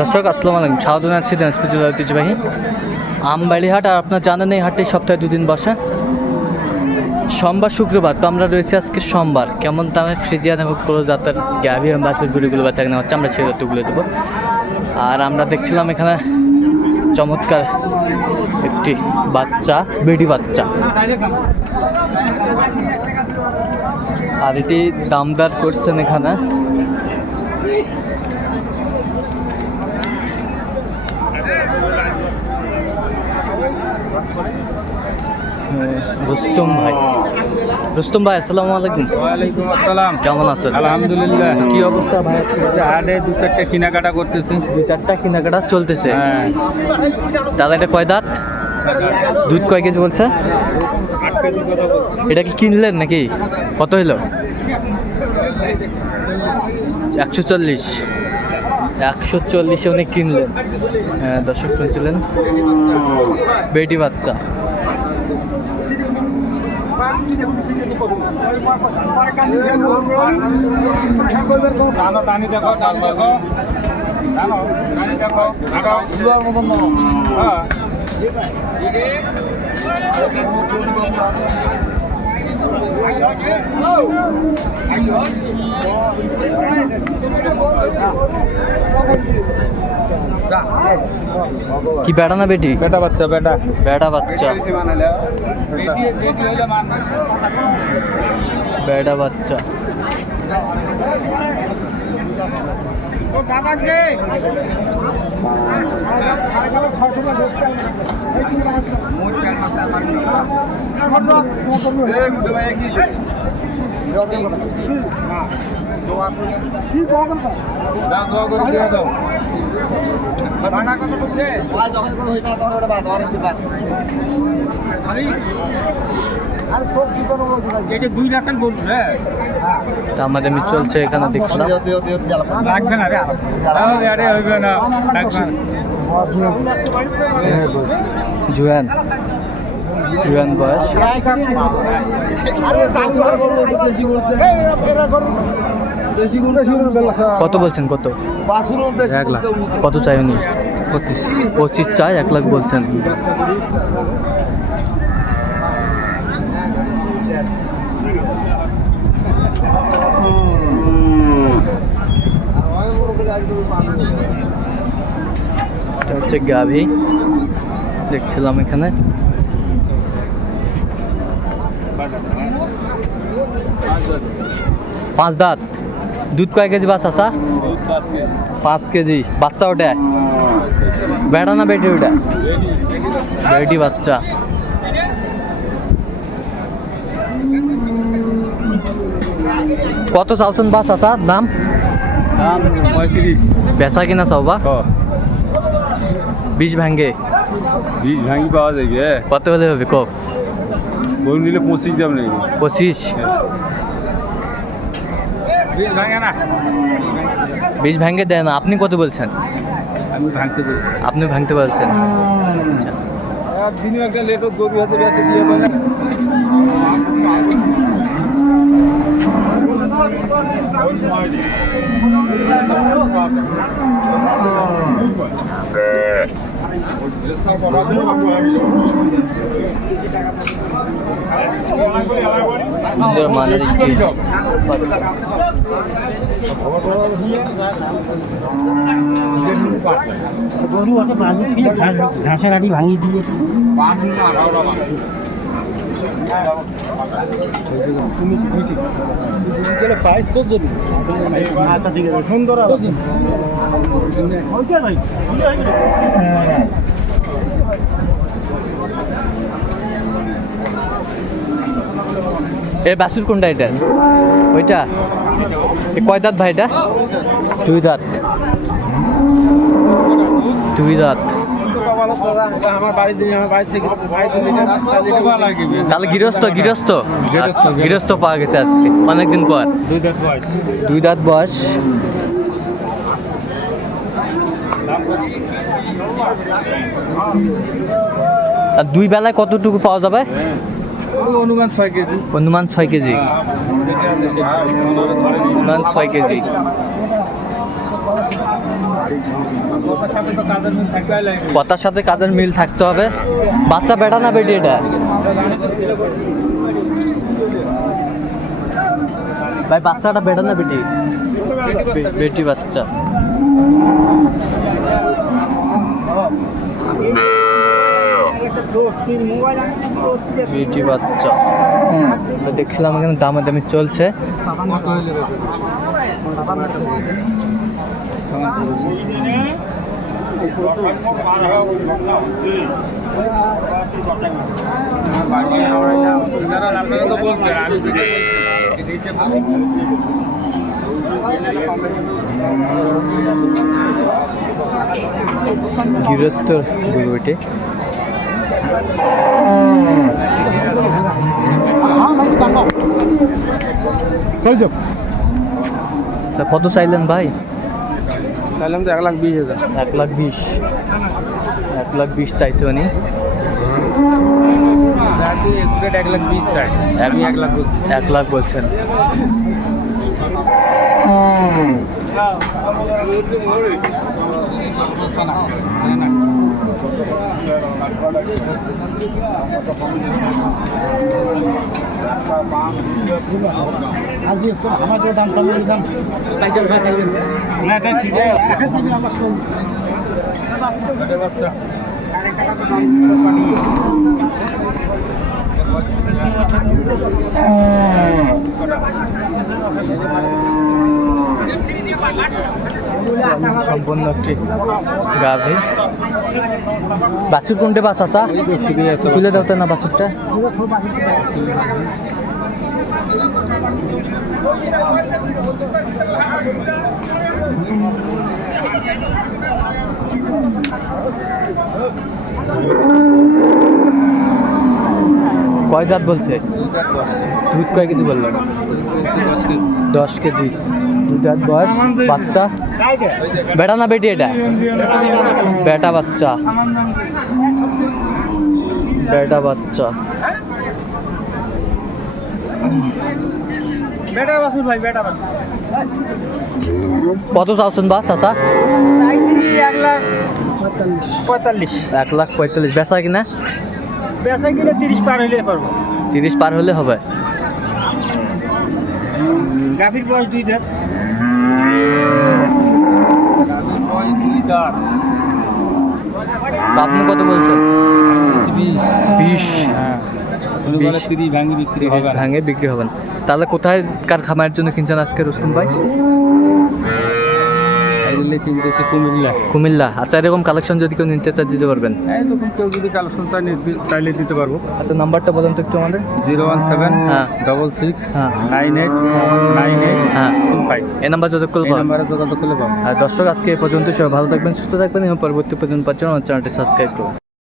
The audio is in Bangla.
দর্শক, আসসালামু আলাইকুম। স্বাগত জানাচ্ছি দিনাজপুর জেলার ঐতিহ্যবাহী আমবাড়ি হাট আর আপনার জানেন এই হাটটি সপ্তাহে দুদিন বসে। সোমবার, শুক্রবার, তো আমরা রয়েছি আজকে সোমবার। কেমন দামে ফ্রিজিয়ান এবং ক্লোজ জাতের গ্যাভি বাসের গুড়িগুলো বাচ্চা কেনা হচ্ছে, আমরা সেই তথ্যগুলো দেবো আর আমরা দেখছিলাম এখানে চমৎকার একটি বাচ্চা, বেডি বাচ্চা। আর এটি দামদার করছেন এখানে। রুস্তম ভাই। রুস্তম ভাই আসসালামু আলাইকুম। ওয়ালাইকুম আসসালাম। কেমন আছেন? আলহামদুলিল্লাহ। কি অবস্থা ভাই? হাটে দু চারটে কেনাকাটা করতেছি। দুই চারটা কেনাকাটা চলতেছে। হ্যাঁ। দাদা এটা কয় দাঁত? দুধ কয় কেজি বলছে। এটা কি কিনলেন নাকি? কত হইল? একশো চল্লিশ। একশো চল্লিশে উনি কিনলেন। হ্যাঁ দর্শক শুনছিলেন? বেটি বাচ্চা। দানো টানি দেখো দান দেখো দানো টানি দেখো হ্যাঁ কি বেটা না বেটি? বেটা বাচ্চা বেটা। বেটা বাচ্চা। বেটা বাচ্চা। দাও লাখ বলুন হ্যাঁ তা আমাদের মিট চলছে এখানে দেখছিলাম লাগবে না রে। আরে আরে হইবে না। জুয়ান। জুয়ান বয়স কত বলছেন কত? এক লাখ। কত চাই উনি পঁচিশ। পঁচিশ চাই এক লাখ বলছেন। হচ্ছে গাভি। দেখছিলাম এখানে। পাঁচ দাঁত। দুধ কয় কেজি বাস আসা পাঁচ কেজি। বাচ্চা ওটা বেড়া না বেটি ওটা বেটি বাচ্চা। কত চালছেন বাস আসা দাম? দাম পঁয়ত্রিশ। বেচা কিনা চাও বা? বিষ ভাঙ্গে। বীজ ভাঙি পাওয়া যাবে কত হলে হবে কক বলুন দিলে পঁচিশ দাম নেই পঁচিশ। বীজ ভাঙে না? দেয় না আপনি কত বলছেন? আমি ভাঙতে বলছি। আপনি ভাঙতে বলছেন। আচ্ছা। দিয়ে সুন্দর মানের একটি গরু অত খেয়ে ঘাস- ঘাসের আড়ি ভাঙি দিয়ে সুন্দর এর বাসুর কোনটা এটা? ওইটা? এ কয় দাঁত ভাই এটা? দুই দাঁত। দুই দাঁত। তাহলে গৃহস্থ গৃহস্থ? গৃহস্থ, আচ্ছা, পাওয়া গেছে আজকে। অনেকদিন পর। দুই দুই দাঁত বয়স। আর দুই বেলায় কতটুকু পাওয়া যাবে? অনুমান ছয় কেজি। অনুমান ছয় কেজি। অনুমান ছয় কেজি। কথার সাথে কাজের মিল থাকতে হবে। বাচ্চা বেটা না বেটি এটা? ভাই বাচ্চাটা বেটা না বেটি? বেটি বাচ্চা। বেটি বাচ্চা তো দেখছিলাম এখানে দামাদামি চলছে আপনারা তো বলছেন আমি যেটা বলছি, এইটা বলছি। গৃহস্থ গরু এটি তা কত চাইলেন ভাই? সাইলাম তো এক লাখ বিশ হাজার। এক লাখ বিশ। এক লাখ বিশ চাইছে উনি। এক লাখ বিশ চাই আমি এক লাখ এক লাখ বলছেন। আর আমার যে দাম চালু দাম পাইকার ভাই চাইবেন না এটা ঠিক আছে বাচ্চা সম্পূর্ণ একটি গাভী। বাছুর কোনটে বাস আসা তুলে দাও তো না বাছুরটা। কয় দাঁত বলছে? দুধ কয় কেজি বলল? দশ কেজি। দাঁত বয়স বাচ্চা। বেটা না বেটি এটা? বেটা বাচ্চা। বেটা বাচ্চা। কত চাওছেন বা চাচা? এক লাখ পঁয়তাল্লিশ। বেচা কিনা? বেচা কিনে তিরিশ পার করব। তিরিশ পার হলে হবে। গাভীর বয়স দুই তা আপনি কত বলছেন বিশ। বিশ। তিরিশ ভাঙি বিক্রি হবেন তাহলে কোথায় কার খামারের জন্য কিনছেন আজকে রসুন ভাই? কুমিল্লা। কুমিল্লা। আচ্ছা এরকম কালেকশন যদি কেউ নিতে চায় দিতে পারবেন? এরকম কেউ যদি কালেকশন চাই চাইলে দিতে পারব। আচ্ছা নাম্বারটা বলেন তো একটু আমাদের। জিরো ওয়ান সেভেন হ্যাঁ। ডবল সিক্স হ্যাঁ। নাইন এইট নাইন এইট হ্যাঁ। ফাইভ। এই নাম্বার যোগাযোগ করলে নাম্বারে যোগাযোগ করলে পাবো আর দর্শক আজকে এই পর্যন্ত সবাই ভালো থাকবেন সুস্থ থাকবেন। এবং পরবর্তী পর্যন্ত পাচ্ছেন আমার চ্যানেলটি সাবস্ক্রাইব করুন।